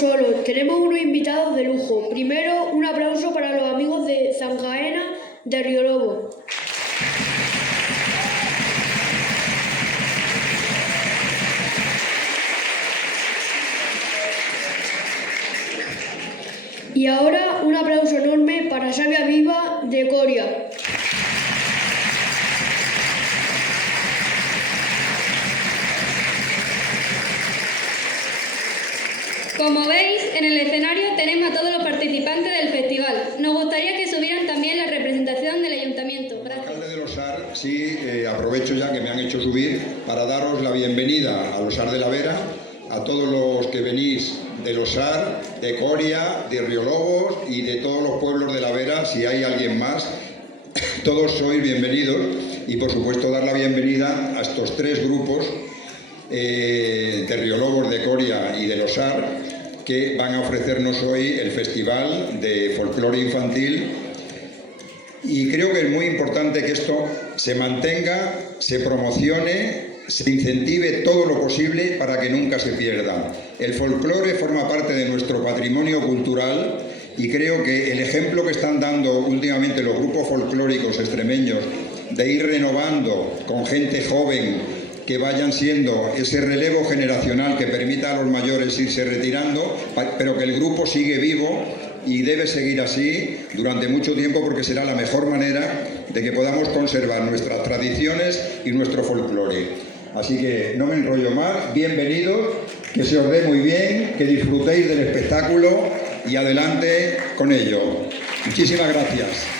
solo, tenemos unos invitados de lujo. Primero, un aplauso para los amigos de Zangaena de Río Lobo. Y ahora un aplauso enorme para Savia Viva de Coria. Como veis, en el escenario tenemos a todos los participantes del festival. Nos gustaría que subieran también la representación del ayuntamiento. Gracias. Alcalde de Losar, sí, aprovecho ya que me han hecho subir para daros la bienvenida a Losar de la Vera, a todos los que venís de Losar, de Coria, de Río Lobos y de todos los pueblos de la Vera, si hay alguien más, todos sois bienvenidos y por supuesto dar la bienvenida a estos tres grupos de Río Lobos, de Coria y de Losar, que van a ofrecernos hoy el Festival de Folclore Infantil. Y creo que es muy importante que esto se mantenga, se promocione, se incentive todo lo posible para que nunca se pierda. El folclore forma parte de nuestro patrimonio cultural y creo que el ejemplo que están dando últimamente los grupos folclóricos extremeños de ir renovando con gente joven, que vayan siendo ese relevo generacional que permita a los mayores irse retirando, pero que el grupo sigue vivo y debe seguir así durante mucho tiempo porque será la mejor manera de que podamos conservar nuestras tradiciones y nuestro folclore. Así que no me enrollo más, bienvenidos, que se os dé muy bien, que disfrutéis del espectáculo y adelante con ello. Muchísimas gracias.